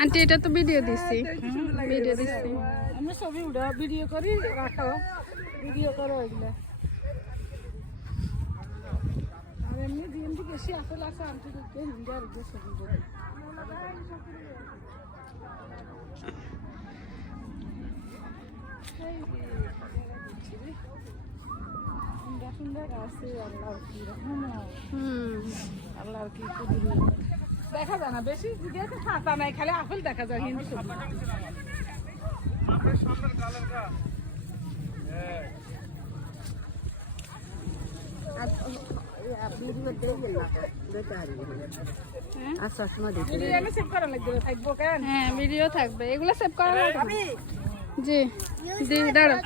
Aunty এটা তো video দিচ্ছি, ভিডিও দিচ্ছি আমি ছবি উঠা ভিডিও করি রাখো, ভিডিও করো এগুলা। আর এমনি ডিএমটি বেশি আসলে আছে আন্টি দেখতে হিন্দি আর ছবি করি। আল্লাহ কি দেখা যায় না বেশি, ফাঁকা নাই, খালি আপেল দেখা যায় হিন্দি ছবি। হ্যাঁ ভিডিও থাকবে, এগুলো সেভ করা লাগবে। জি দাঁড়াও।